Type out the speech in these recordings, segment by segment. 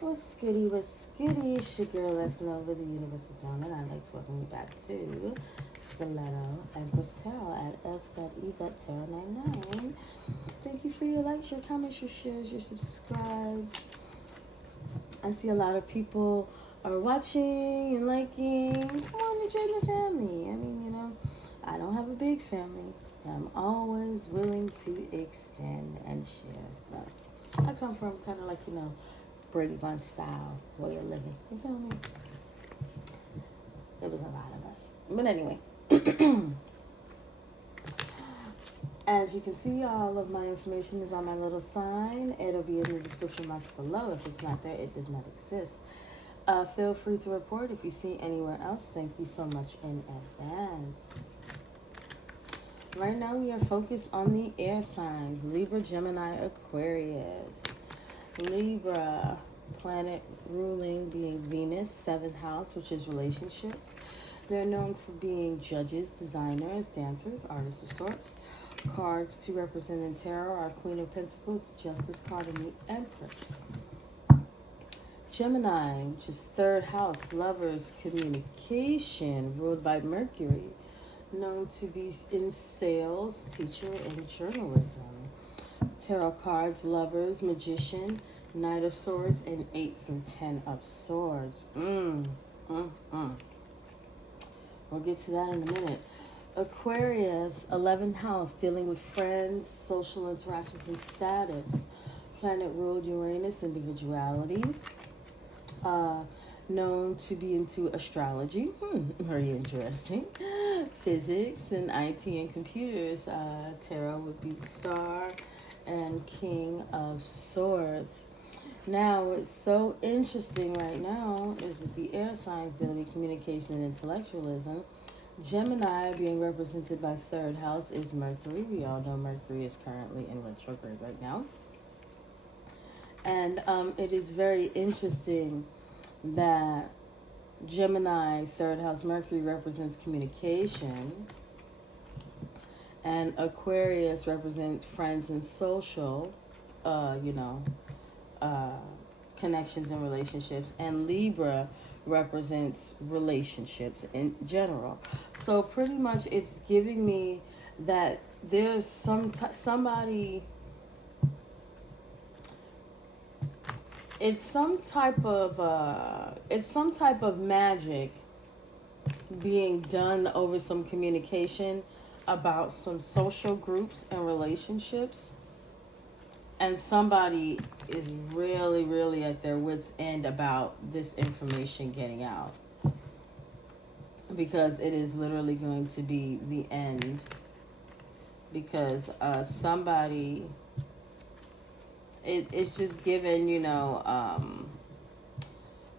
What's skitty, what's skitty? It's your girl, that's Nova, the universal tone, and I'd like to welcome you back to Stiletto Empress Tarot at s.e.tarot99. Thank you for your likes, your comments, your shares, your subscribes. I see a lot of people are watching and liking. Come on, join the family. I mean, I don't have a big family. I'm always willing to extend and share love. I come from kind of like, Brady Bunch style way of living. You feel me? There was a lot of us. But anyway, as you can see, all of my information is on my little sign. It'll be in the description box below. If it's not there, it does not exist. Feel free to report if you see anywhere else. Thank you so much in advance. Right now, we are focused on the air signs: Libra, Gemini, Aquarius. Libra, planet ruling being Venus, 7th house, which is relationships. They're known for being judges, designers, dancers, artists of sorts. Cards to represent in tarot are Queen of Pentacles, the Justice card, and the Empress. Gemini, which is 3rd house, lovers, communication, ruled by Mercury. Known to be in sales, teacher, and journalism. Tarot cards, lovers, magician, Knight of Swords, and 8 through 10 of Swords. We'll get to that in a minute. Aquarius, 11th house, dealing with friends, social interactions, and status. Planet ruled Uranus, individuality. Known to be into astrology. Very interesting. Physics and IT and computers. Tarot would be the star and King of Swords. Now, what's so interesting right now is with the air signs dealing with communication and intellectualism. Gemini, being represented by 3rd house, is Mercury. We all know Mercury is currently in retrograde right now. And it is very interesting that Gemini, 3rd house, Mercury represents communication. And Aquarius represents friends and social, connections and relationships. And Libra represents relationships in general. So pretty much it's giving me that there's somebody, it's some type of magic being done over some communication about some social groups and relationships, and somebody is really, really at their wits' end about this information getting out, because it is literally going to be the end, because somebody, it's just given,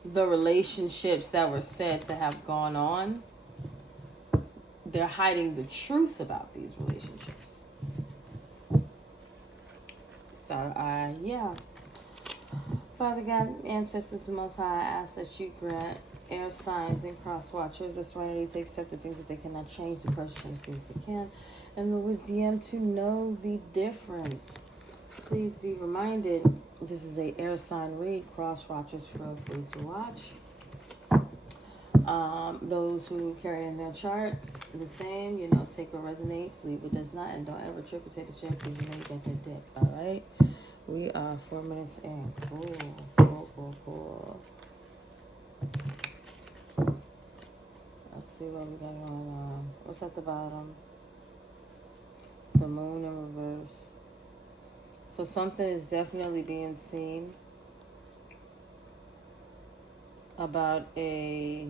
the relationships that were said to have gone on, they're hiding the truth about these relationships. So, yeah. Father God, ancestors, the Most High, I ask that you grant air signs and cross watchers the serenity to accept the things that they cannot change, the courage to change things they can, and the wisdom to know the difference. Please be reminded, this is a air sign read. Cross watchers feel free to watch. Those who carry in their chart, the same, take what resonates, leave what does not, and don't ever trip or take a chip because you get that dip, all right? We are 4 minutes in. Cool. Let's see what we got going on. What's at the bottom? The moon in reverse. So something is definitely being seen about a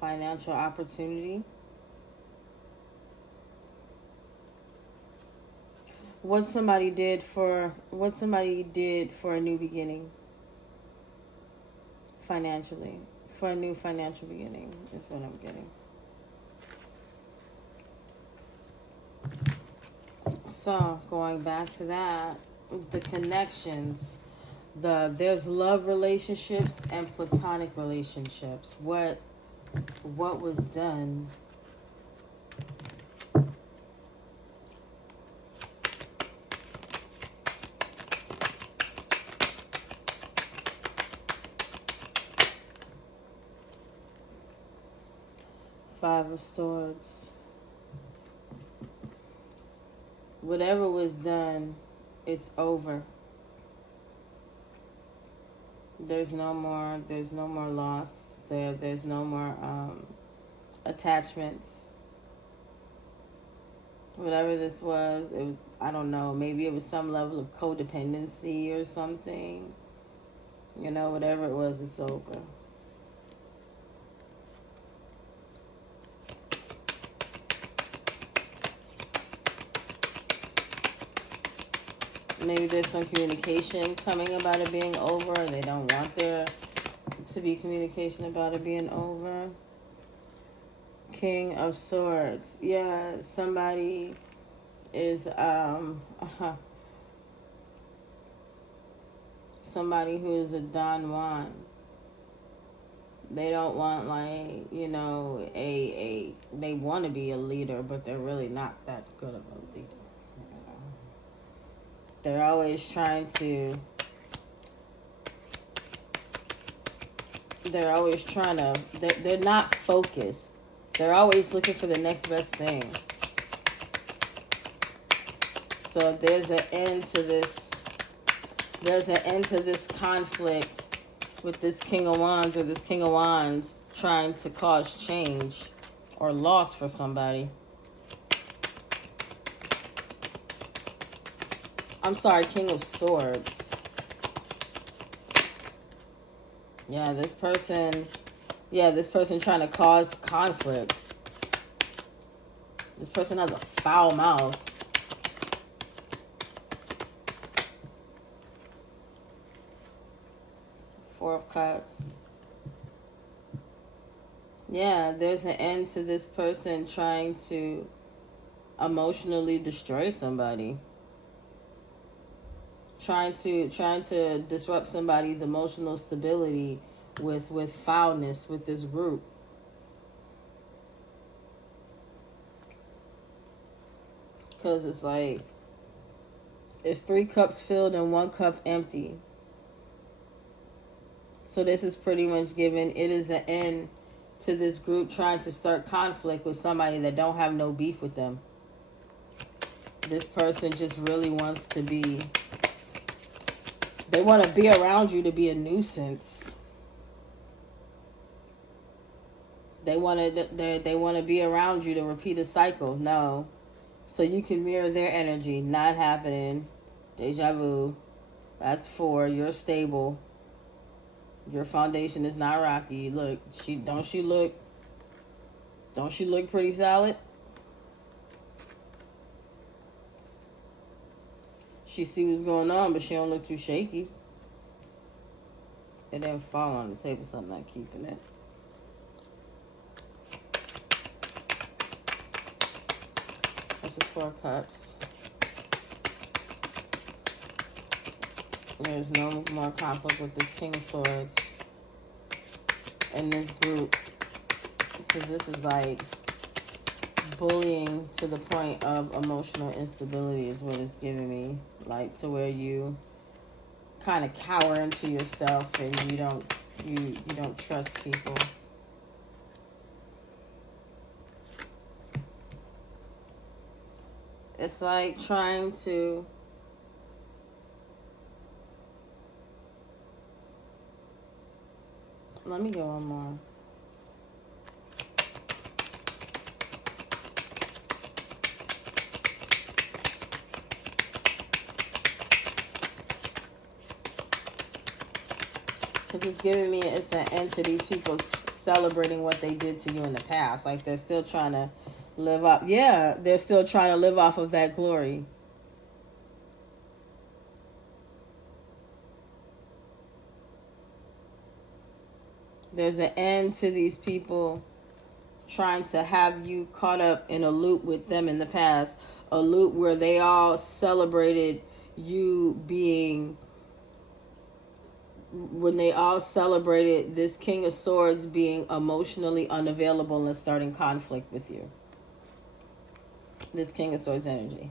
financial opportunity. What somebody did for a new beginning financially. For a new financial beginning is what I'm getting. So going back to that, the connections, there's love relationships and platonic relationships. What was done Five of Swords. Whatever was done, it's over. There's no more loss. There's no more attachments. Whatever this was, it was, I don't know, maybe it was some level of codependency or something. You know, whatever it was, it's over. Maybe there's some communication coming about it being over, and they don't want there to be communication about it being over. King of Swords. Yeah, somebody is somebody who is a Don Juan. They don't want, like, you know, they want to be a leader, but they're really not that good of a leader. They're always trying to, they're not focused. They're always looking for the next best thing. So there's an end to this conflict with this King of Wands, or this King of Wands trying to cause change or loss for somebody. I'm sorry, King of Swords. Yeah, this person trying to cause conflict. This person has a foul mouth. Four of Cups. Yeah, there's an end to this person trying to emotionally destroy somebody. Trying to disrupt somebody's emotional stability with foulness with this group. Because it's like, it's 3 cups filled and 1 cup empty. So this is pretty much giving, it is an end to this group trying to start conflict with somebody that don't have no beef with them. This person just really wants to be, they want to be around you to be a nuisance. They want to be around you to repeat a cycle. No. So you can mirror their energy. Not happening. Deja vu. That's 4. You're stable. Your foundation is not rocky. Look, don't she look pretty solid? She see what's going on, but she don't look too shaky. It didn't fall on the table, so I'm not keeping it. That's the 4 cups. There's no more conflict with this King of Swords in this group, because this is like bullying to the point of emotional instability is what it's giving me. Like, to where you kind of cower into yourself and you don't trust people. It's like trying to let me get one more. Because it's giving me, it's an end to these people celebrating what they did to you in the past. Like, they're still trying to live up. Yeah, they're still trying to live off of that glory. There's an end to these people trying to have you caught up in a loop with them in the past. A loop where they all celebrated you being, when they all celebrated this King of Swords being emotionally unavailable and starting conflict with you. This King of Swords energy.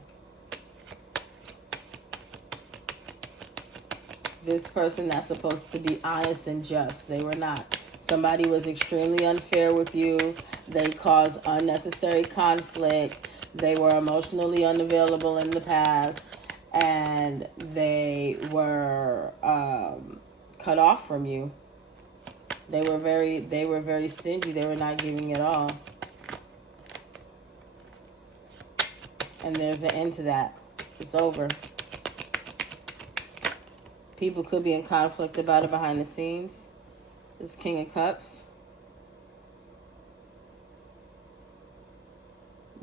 This person that's supposed to be honest and just, they were not. Somebody was extremely unfair with you. They caused unnecessary conflict. They were emotionally unavailable in the past, and they were cut off from you. They were very stingy. They were not giving at all. And there's an end to that. It's over. People could be in conflict about it behind the scenes. This King of Cups.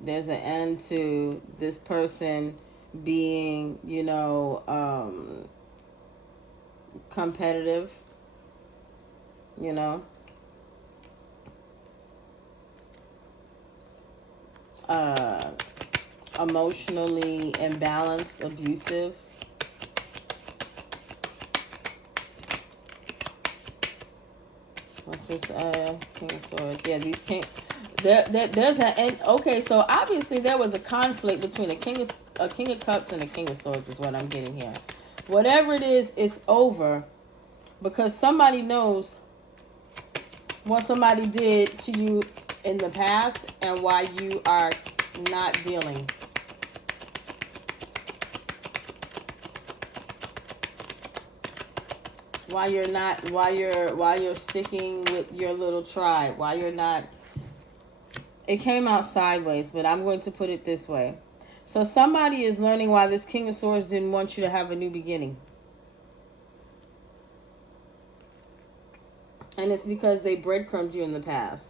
There's an end to this person being, competitive. Emotionally imbalanced, abusive. What's this? King of Swords. Yeah, these king. There's an. Okay, so obviously there was a conflict between a King of Cups and a King of Swords. Is what I'm getting here. Whatever it is, it's over, because somebody knows what somebody did to you in the past and why you are not dealing. Why you're sticking with your little tribe, why you're not. It came out sideways, but I'm going to put it this way. So somebody is learning why this King of Swords didn't want you to have a new beginning. And it's because they breadcrumbed you in the past.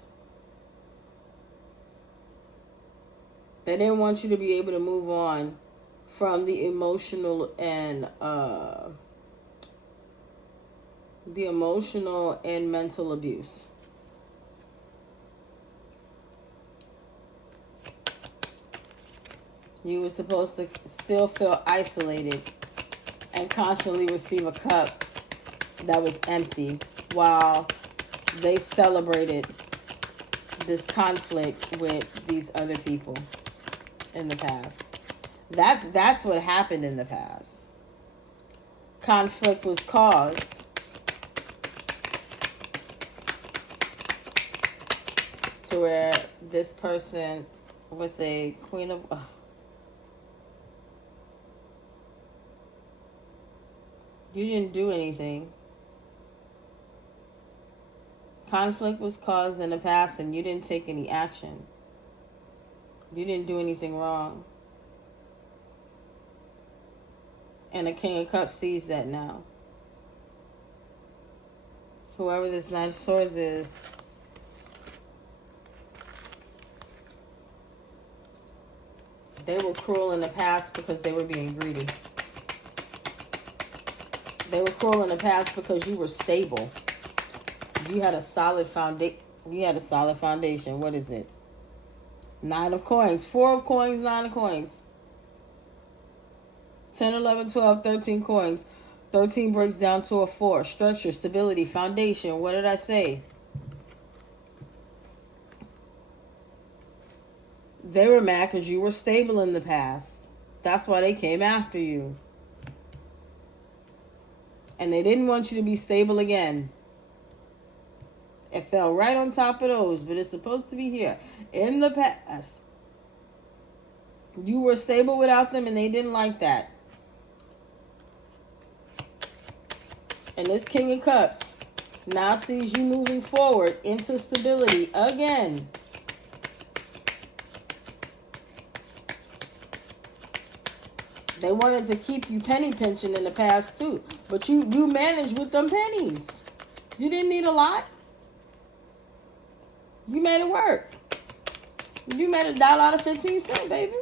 They didn't want you to be able to move on from the emotional and mental abuse. You were supposed to still feel isolated and constantly receive a cup that was empty while they celebrated this conflict with these other people in the past. That's what happened in the past. Conflict was caused to where this person was a queen of... You didn't do anything. Conflict was caused in the past and you didn't take any action. You didn't do anything wrong. And the King of Cups sees that now. Whoever this Knight of Swords is, they were cruel in the past because they were being greedy. They were cruel in the past because you were stable. You had a solid foundation. What is it? 9 of coins. 4 of coins, 9 of coins. 10, 11, 12, 13 coins. 13 breaks down to a 4. Structure, stability, foundation. What did I say? They were mad because you were stable in the past. That's why they came after you. And they didn't want you to be stable again. It fell right on top of those, but it's supposed to be here. In the past, you were stable without them and they didn't like that. And this King of Cups now sees you moving forward into stability again. They wanted to keep you penny pinching in the past too. But you managed with them pennies. You didn't need a lot. You made it work. You made $1 out of 15 cents, baby.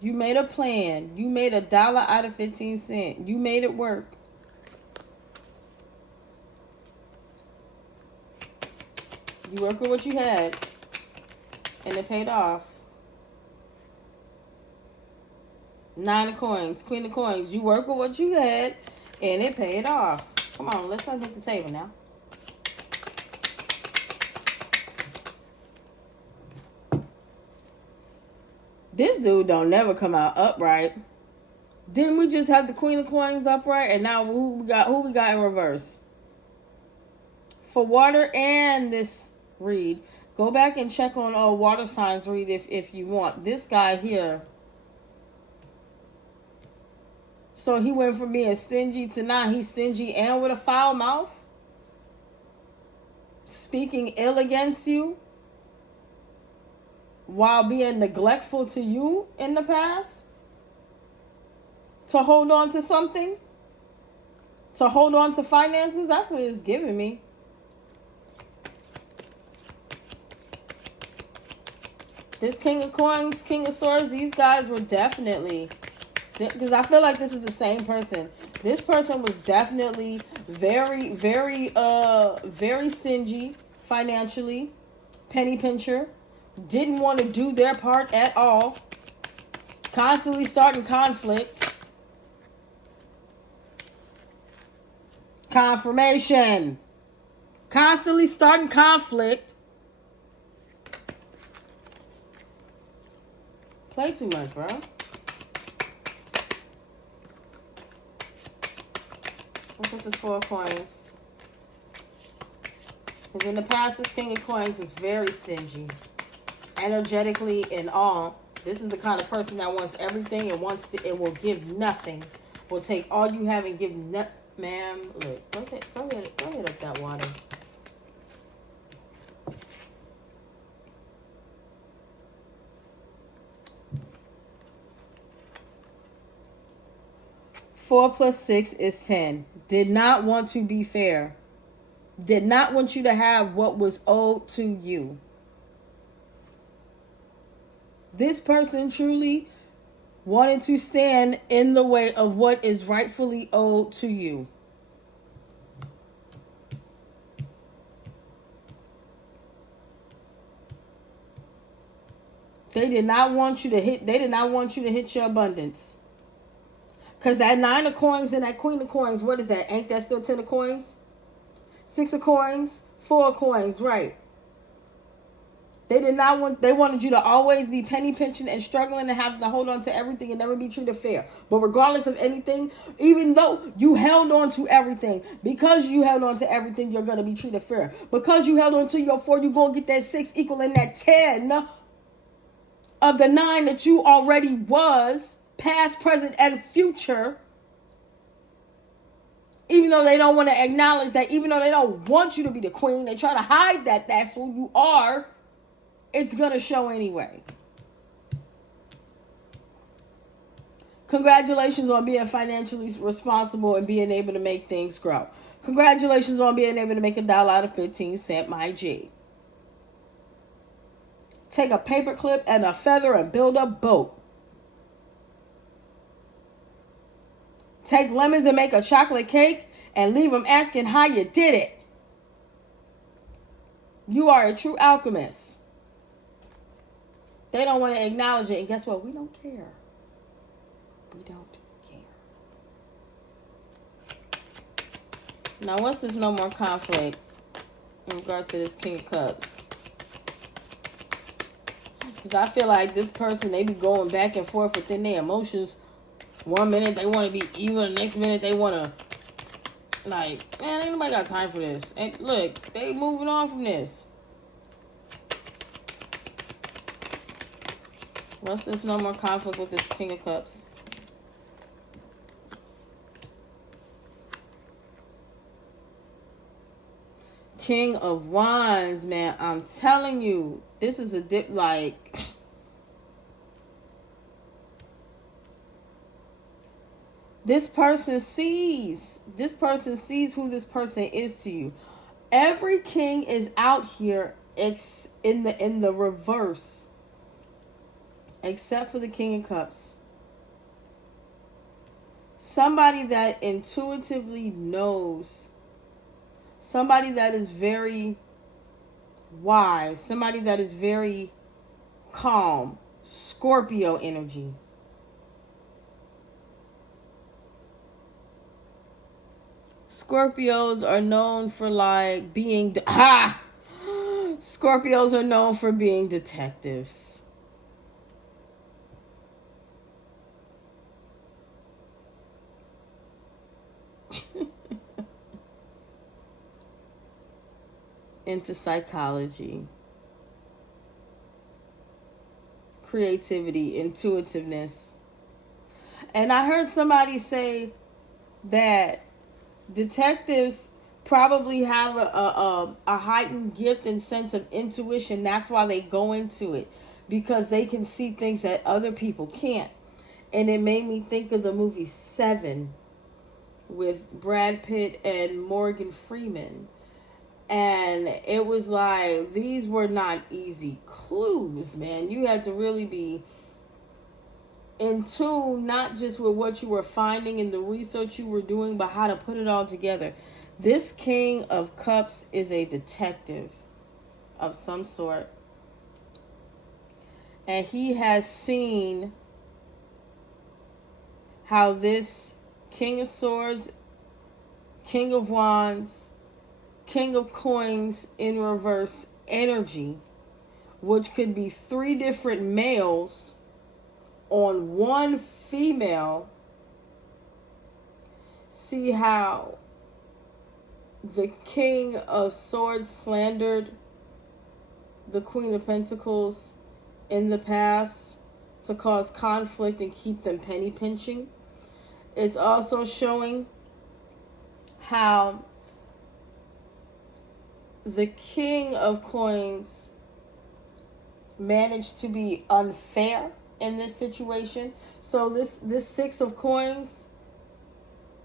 You made a plan. You made $1 out of 15 cents. You made it work. You worked with what you had, and it paid off. 9 of coins, Queen of coins. You worked with what you had, and it paid off. Come on, let's unhit the table now. This dude don't never come out upright. Didn't we just have the Queen of Coins upright? And now who we got in reverse? For water and this read. Go back and check on all water signs read if you want. This guy here. So he went from being stingy to now he's stingy and with a foul mouth. Speaking ill against you. While being neglectful to you in the past. To hold on to something. To hold on to finances. That's what it's giving me. This King of Coins, King of Swords, these guys were definitely, because I feel like this is the same person. This person was definitely very, very stingy financially, penny pincher, didn't want to do their part at all, constantly starting conflict. Confirmation. Constantly starting conflict. Play too much, bro. Look at this 4 of Coins. Because in the past, this King of Coins was very stingy. Energetically and all. This is the kind of person that wants everything and will give nothing. Will take all you have and give nothing. Ma'am, look. Go hit up that water. Four plus 6 is 10. Did not want to be fair. Did not want you to have what was owed to you. This person truly wanted to stand in the way of what is rightfully owed to you. They did not want you to hit your abundance. Because that 9 of Coins and that Queen of Coins, what is that? Ain't that still 10 of Coins? 6 of Coins, 4 of Coins, right. They wanted you to always be penny pinching and struggling and having to hold on to everything and never be treated fair. But regardless of anything, even though you held on to everything, because you held on to everything, you're going to be treated fair. Because you held on to your 4, you're going to get that 6 equaling that 10 of the 9 that you already was, past, present, and future. Even though they don't want to acknowledge that, even though they don't want you to be the queen, they try to hide that that's who you are. It's going to show anyway. Congratulations on being financially responsible and being able to make things grow. Congratulations on being able to make $1 out of 15 cents, my G. Take a paper clip and a feather and build a boat. Take lemons and make a chocolate cake and leave them asking how you did it. You are a true alchemist. They don't want to acknowledge it. And guess what? We don't care. We don't care. Now, what's this no more conflict in regards to this King of Cups? Because I feel like this person, they be going back and forth within their emotions. 1 minute they want to be evil, the next minute they want to, like, man, ain't nobody got time for this. And look, they moving on from this. What's this no more conflict with this King of Cups? King of Wands, man. I'm telling you, this is a dip, like, this person sees who this person is to you. Every king is out here in the reverse. Except for the King of Cups. Somebody that intuitively knows. Somebody that is very wise. Somebody that is very calm. Scorpio energy. Scorpios are known for like being... Scorpios are known for being detectives. into psychology, creativity, intuitiveness. And I heard somebody say that detectives probably have a heightened gift and sense of intuition. That's why they go into it, because they can see things that other people can't. And it made me think of the movie Seven with Brad Pitt and Morgan Freeman. And it was like, these were not easy clues, man. You had to really be in tune, not just with what you were finding and the research you were doing, but how to put it all together. This King of Cups is a detective of some sort. And he has seen how this King of Swords, King of Wands, King of Coins in reverse energy, which could be 3 different males on one female, see how the King of Swords slandered the Queen of Pentacles in the past to cause conflict and keep them penny pinching. It's also showing how the King of Coins managed to be unfair in this situation. So this Six of Coins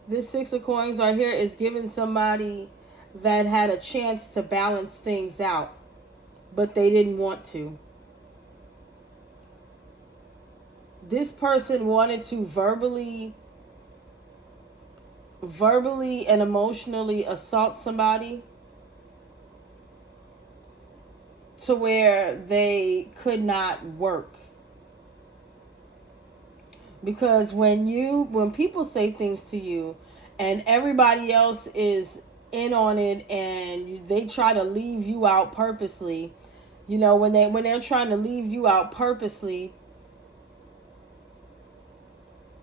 right here is giving somebody that had a chance to balance things out, but they didn't want to. This person wanted to verbally and emotionally assault somebody to where they could not work. Because when people say things to you and everybody else is in on it and they try to leave you out purposely, you know, when they're trying to leave you out purposely,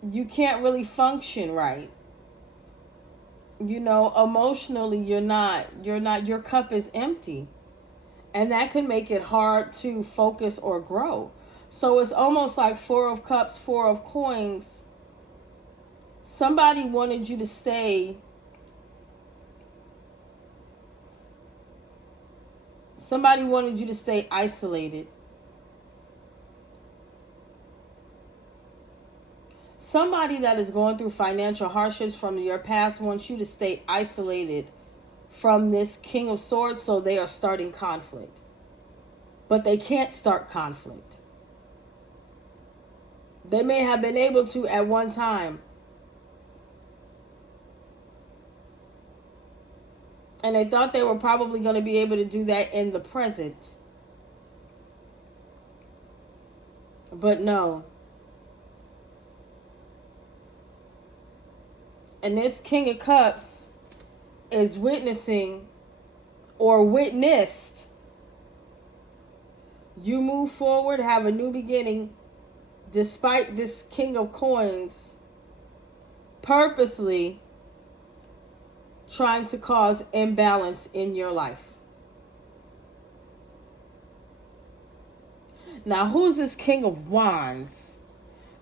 you can't really function right. You know, emotionally your cup is empty. And that can make it hard to focus or grow. So it's almost like 4 of Cups, 4 of Coins. Somebody wanted you to stay. Somebody wanted you to stay isolated. Somebody that is going through financial hardships from your past wants you to stay isolated from this King of Swords, so they are starting conflict. But they can't start conflict. They may have been able to at one time. And they thought they were probably going to be able to do that in the present. But no. And this King of Cups is witnessing or witnessed you move forward, have a new beginning, despite this King of Coins purposely trying to cause imbalance in your life. Now, who's this King of Wands?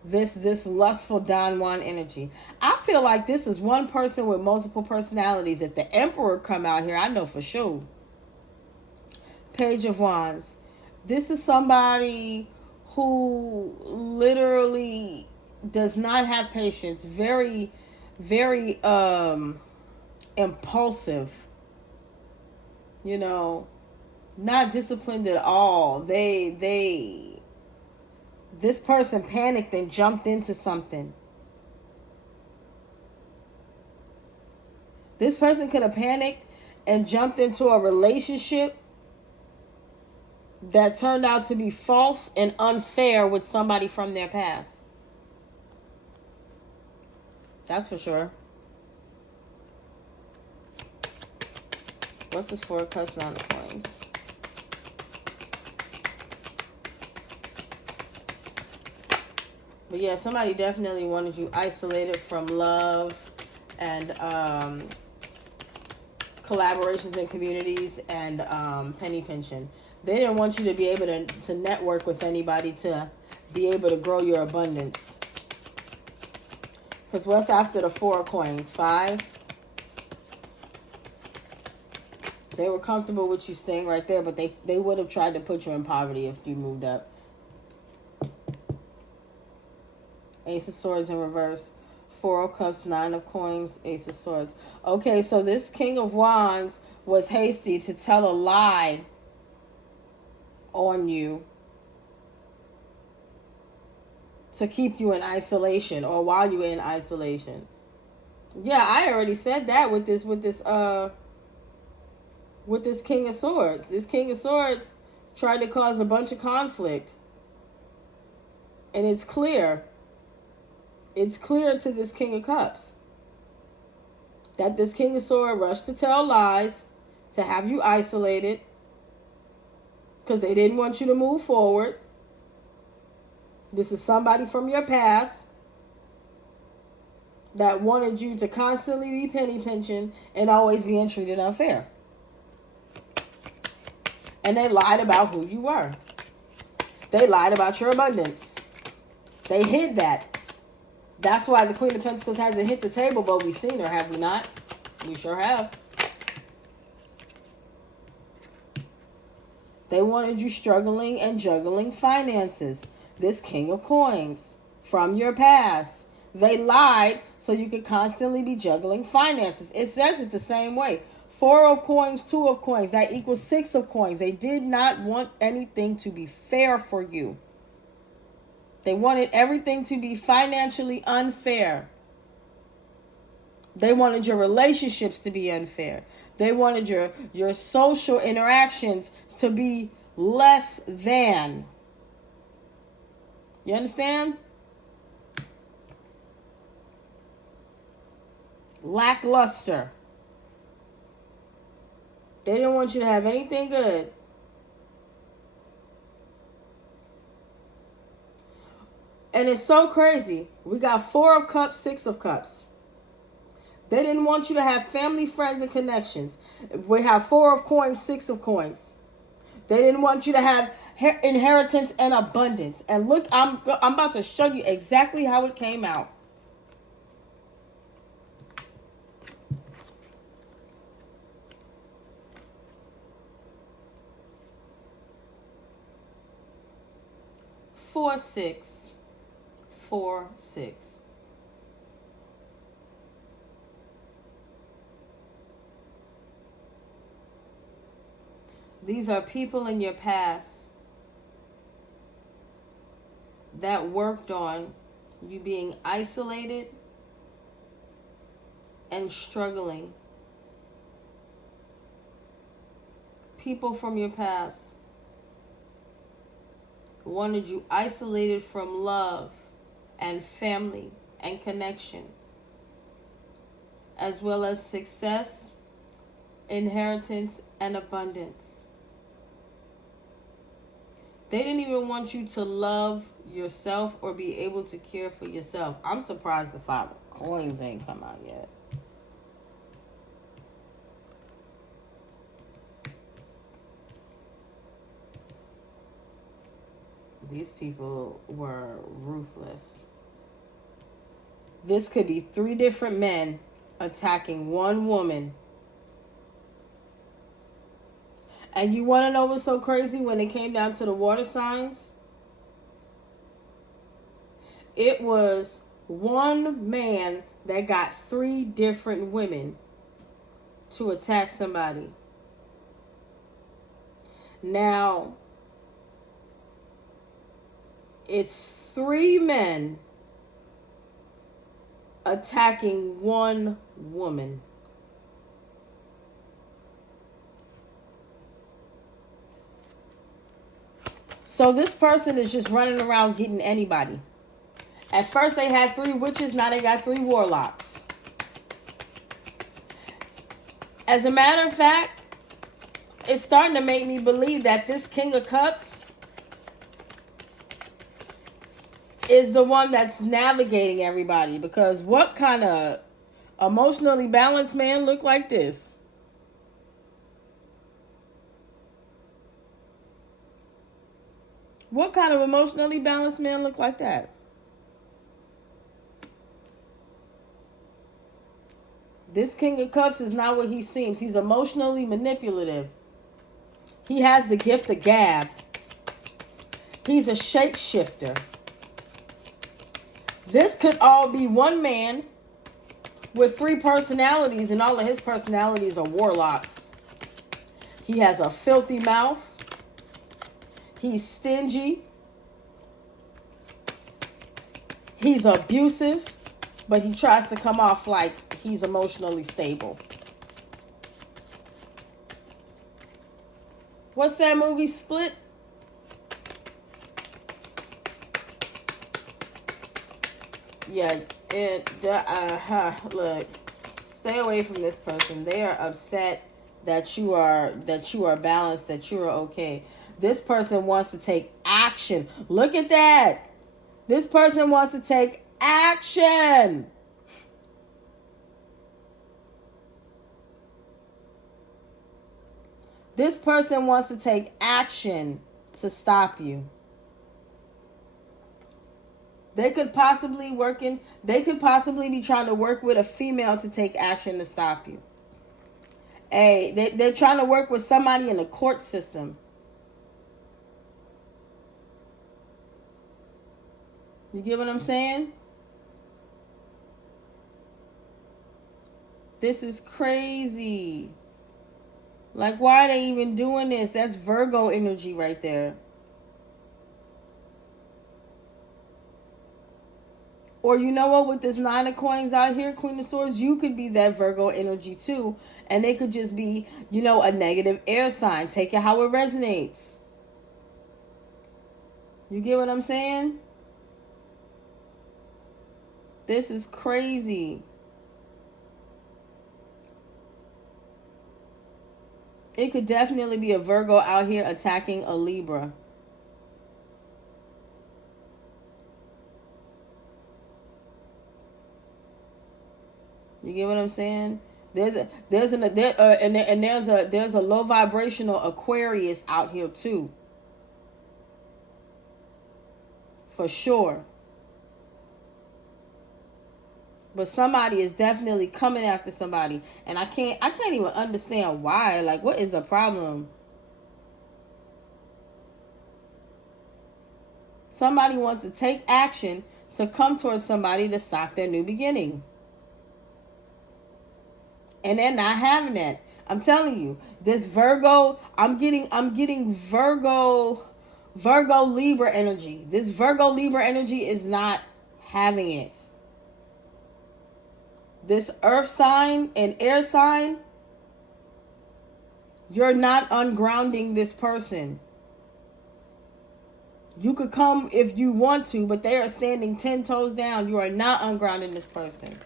This lustful Don Juan energy. I feel like this is one person with multiple personalities. If the Emperor come out here, I know for sure. Page of Wands. This is somebody who literally does not have patience. Very, very impulsive. You know, not disciplined at all. This person panicked and jumped into something. This person could have panicked and jumped into a relationship that turned out to be false and unfair with somebody from their past. That's for sure. What's this 4 of Cups around the Coins? But yeah, somebody definitely wanted you isolated from love and collaborations and communities, and penny pinching. They didn't want you to be able to network with anybody to be able to grow your abundance. Because what's after the 4 of coins? 5. They were comfortable with you staying right there, but they would have tried to put you in poverty if you moved up. Ace of Swords in reverse. 4 of Cups, 9 of Coins, Ace of Swords. Okay, so this King of Wands was hasty to tell a lie on you to keep you in isolation, or while you were in isolation. Yeah, I already said that with this King of Swords. This King of Swords tried to cause a bunch of conflict. And it's clear. It's clear to this King of Cups that this King of Swords rushed to tell lies, to have you isolated, because they didn't want you to move forward. This is somebody from your past that wanted you to constantly be penny pinching and always being treated unfair. And they lied about who you were. They lied about your abundance. They hid that. That's why the Queen of Pentacles hasn't hit the table, but we've seen her, have we not? We sure have. They wanted you struggling and juggling finances. This King of Coins from your past. They lied so you could constantly be juggling finances. It says it the same way. 4 of Coins, 2 of Coins. That equals 6 of Coins. They did not want anything to be fair for you. They wanted everything to be financially unfair. They wanted your relationships to be unfair. They wanted your social interactions to be less than. You understand? Lackluster. They didn't want you to have anything good. And it's so crazy. We got 4 of Cups, 6 of Cups. They didn't want you to have family, friends, and connections. We have 4 of Coins, 6 of Coins. They didn't want you to have inheritance and abundance. And look, I'm about to show you exactly how it came out. Four, 6, 4, 6. These are people in your past that worked on you being isolated and struggling. People from your past wanted you isolated from love and family and connection, as well as success, inheritance, and abundance. They didn't even want you to love yourself or be able to care for yourself. I'm surprised the 5 of Coins ain't come out yet. These people were ruthless. This could be 3 different men attacking one woman. And you want to know what's so crazy when it came down to the water signs? It was one man that got 3 different women to attack somebody. Now, it's 3 men attacking one woman. So this person is just running around getting anybody. At first they had 3 witches, now they got 3 warlocks. As a matter of fact, it's starting to make me believe that this King of Cups is the one that's navigating everybody. Because what kind of emotionally balanced man look like this? What kind of emotionally balanced man look like that? This King of Cups is not what he seems. He's emotionally manipulative. He has the gift of gab. He's a shapeshifter. This could all be one man with 3 personalities, and all of his personalities are warlocks. He has a filthy mouth. He's stingy. He's abusive, but he tries to come off like he's emotionally stable. What's that movie, Split? Yeah, look, stay away from this person. They are upset that you are balanced, that you are okay. This person wants to take action. Look at that. This person wants to take action. This person wants to take action to stop you. They could possibly be trying to work with a female to take action to stop you. Hey, they're trying to work with somebody in the court system. You get what I'm saying? This is crazy. Like, why are they even doing this? That's Virgo energy right there. Or you know what, with this 9 of coins out here, Queen of Swords, you could be that Virgo energy too. And it could just be, a negative air sign. Take it how it resonates. You get what I'm saying? This is crazy. It could definitely be a Virgo out here attacking a Libra. You get what I'm saying? There's a low vibrational Aquarius out here too. For sure. But somebody is definitely coming after somebody, and I can't even understand why. Like, what is the problem? Somebody wants to take action to come towards somebody to stop their new beginning. And they're not having that. I'm telling you, this Virgo, I'm getting Virgo Libra energy. This Virgo Libra energy is not having it. This earth sign and air sign, you're not ungrounding this person. You could come if you want to, but they are standing 10 toes down. You are not ungrounding this person.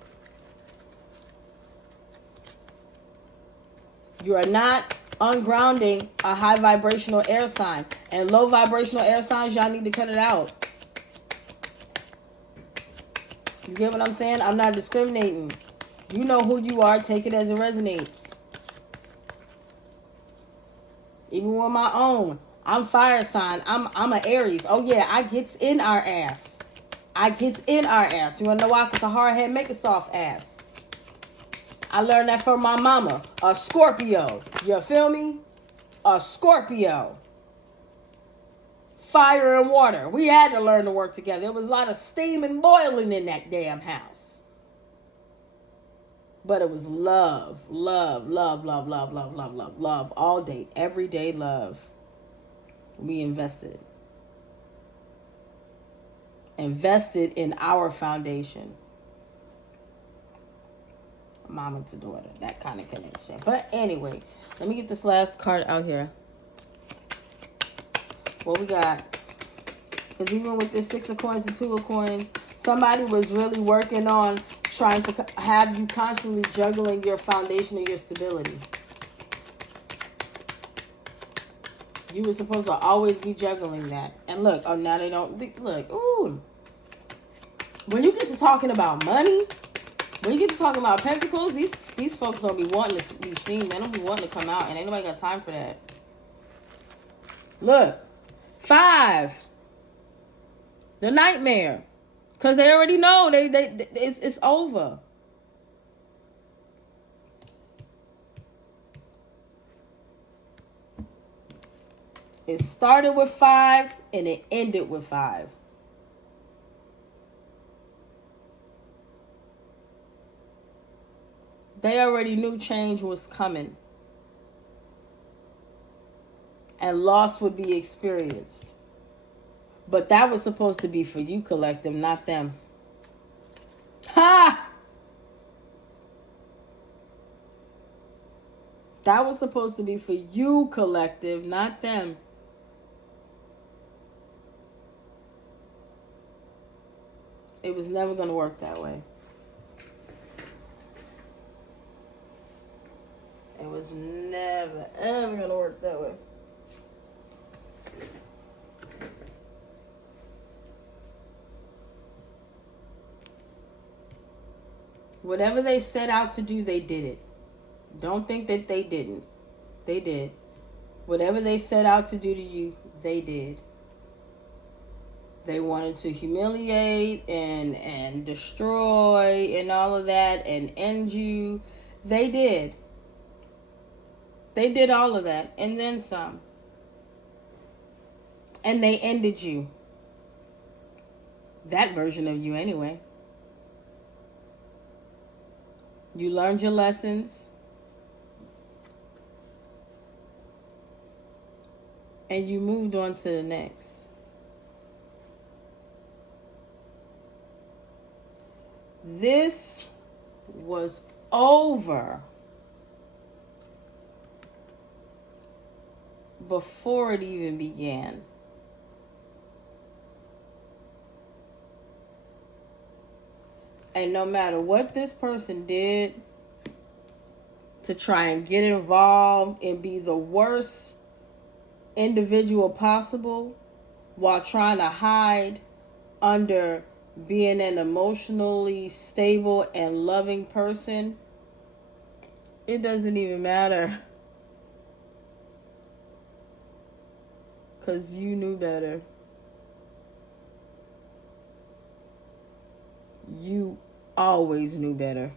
You are not ungrounding a high vibrational air sign. And low vibrational air signs, y'all need to cut it out. You get what I'm saying? I'm not discriminating. You know who you are. Take it as it resonates. Even with my own. I'm fire sign. I'm an Aries. Oh yeah, I gets in our ass. I gets in our ass. You wanna know why? Because a hard head make a soft ass. I learned that from my mama. A Scorpio. You feel me? A Scorpio. Fire and water. We had to learn to work together. There was a lot of steam and boiling in that damn house. But it was love. Love, love, love, love, love, love, love, love. All day. Every day love. We invested. Invested in our foundation. Mama to daughter, that kind of connection. But anyway, let me get this last card out here. What we got? Because even with this 6 of coins and 2 of coins, somebody was really working on trying to have you constantly juggling your foundation and your stability. You were supposed to always be juggling that. And look, oh, now they don't. Look, ooh. When you get to talking about money, when you get to talking about pentacles, these folks don't be wanting to be seen. They don't be wanting to come out, and ain't nobody got time for that. Look, 5. The nightmare. Because they already know it's over. It started with 5 and it ended with 5. They already knew change was coming. And loss would be experienced. But that was supposed to be for you, collective, not them. Ha! That was supposed to be for you, collective, not them. It was never going to work that way. It was never, ever going to work that way. Whatever they set out to do, they did it. Don't think that they didn't. They did. Whatever they set out to do to you, they did. They wanted to humiliate and destroy and all of that and end you. They did. They did all of that and then some. And they ended you. That version of you anyway. You learned your lessons. And you moved on to the next. This was over before it even began. And no matter what this person did to try and get involved and be the worst individual possible while trying to hide under being an emotionally stable and loving person, it doesn't even matter. Because you knew better. You always knew better.